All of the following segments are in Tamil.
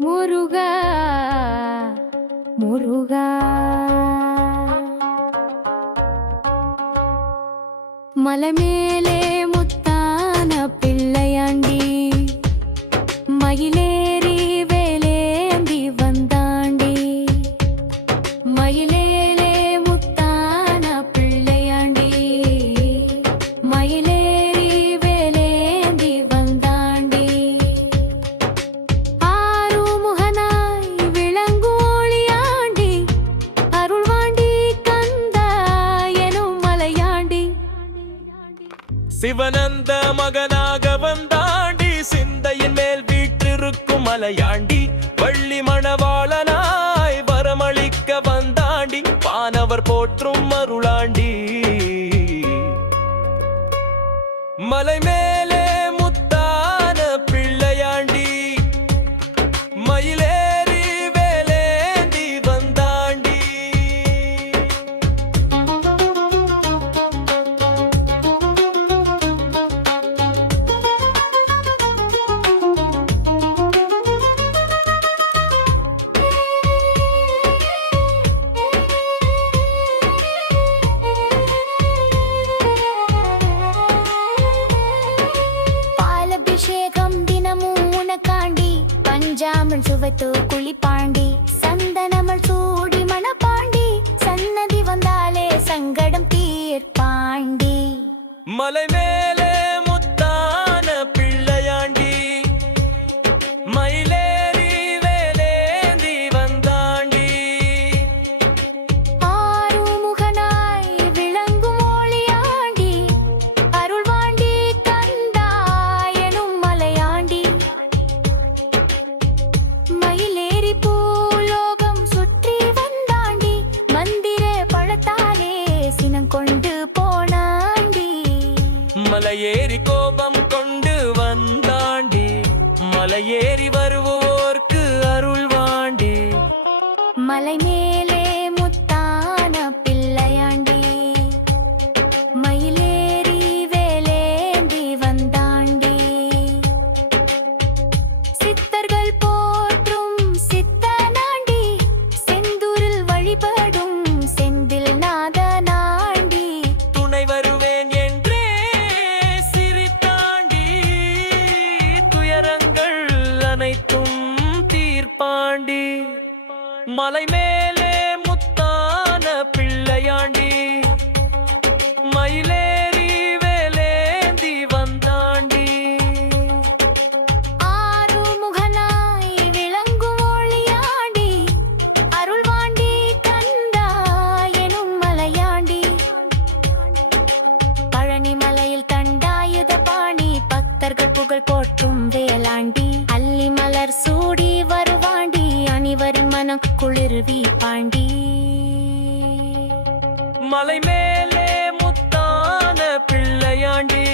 முருகா முருகா மலைமேலே முத்தான பிள்ளையாண்டி மயிலேறி வேலேந்தி வந்தாண்டி மயிலேலே முத்தான பிள்ளையாண்டி மயிலேறி வேலேந்தி வந்தாண்டி ஆறுமுகனாய் விளங்கோழியாண்டி அருள்வாண்டி கந்தா எனும் மலையாண்டி சிவனந்த மகனாக வந்தாண்டி சிந்தையின் மேல் வீற்றிருக்கும் மலையாண்டி வள்ளி மணவாளனாய் வரமளிக்க வந்தாண்டி வானவர் போற்றும் அருளாண்டி மலை மேலே முத்தான பிள்ளையாண்டி மயிலேறி வேலேந்தி வந்தாண்டி பாலபிஷேகம் தினமும் உனக்காண்டி பஞ்சாமல் சுவைத்து குளிப்பாண்டி சந்தனமல் சூடி மணப்பாண்டி சன்னதி வந்தாலே சங்கடம் தீர்ப்பாண்டி மலை மேலே முத்தான பிள்ளையாண்டி மயிலேறி வேலேந்தி வந்தாண்டி ஆறுமுகனாய் விளங்கும் ஒளியாண்டி அருள்வாண்டி கந்தா எனும் மலையாண்டி மயிலேறி பூலோகம் சுற்றி வந்தாண்டி மந்திர பழத்தாலே சினம் கொண்டு போனாண்டி மலையேறி கோபம் கொண்டு வந்தாண்டி மலையேறி வருவோர்க்கு அருள்வாண்டி மலை மேலே முத்தான பிள்ளையாண்டி மயிலேறி வேலேந்தி வந்தாண்டி சித்தர்கள் போற்றும் சித்தனாண்டி செந்தூரில் வழிபடும் செந்தில் நாதனாண்டி துணை வருவேன் என்றே சிரித்தாண்டி துயரங்கள் அனைத்தும் தீர்ப்பாண்டி மலை மேலே முத்தான பிள்ளையாண்டி மயிலேறி வேலேந்தி வந்தாண்டி ஆறுமுகனாய் விளங்கும் ஒளியாண்டி அருள்வாண்டி கந்தா எனும் மலையாண்டி பழனி மலையில் தண்டாயுத பாணி பக்தர்கள் புகழ் போற்றும் வேளாண்டி அல்லி மலர் சூடி வருவாண்டி அணிவரின் மனம் குளிர்வி பாண்டி மலை மேலே முத்தான பிள்ளையாண்டி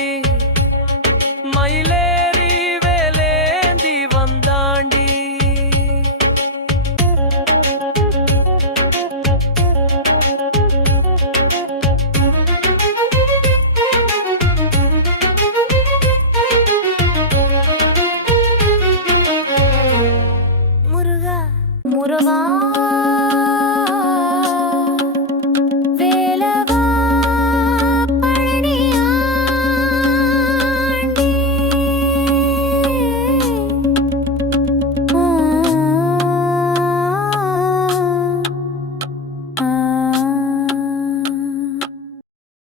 மயிலேறி வேலேந்தி வந்தாண்டி முருகா முருகா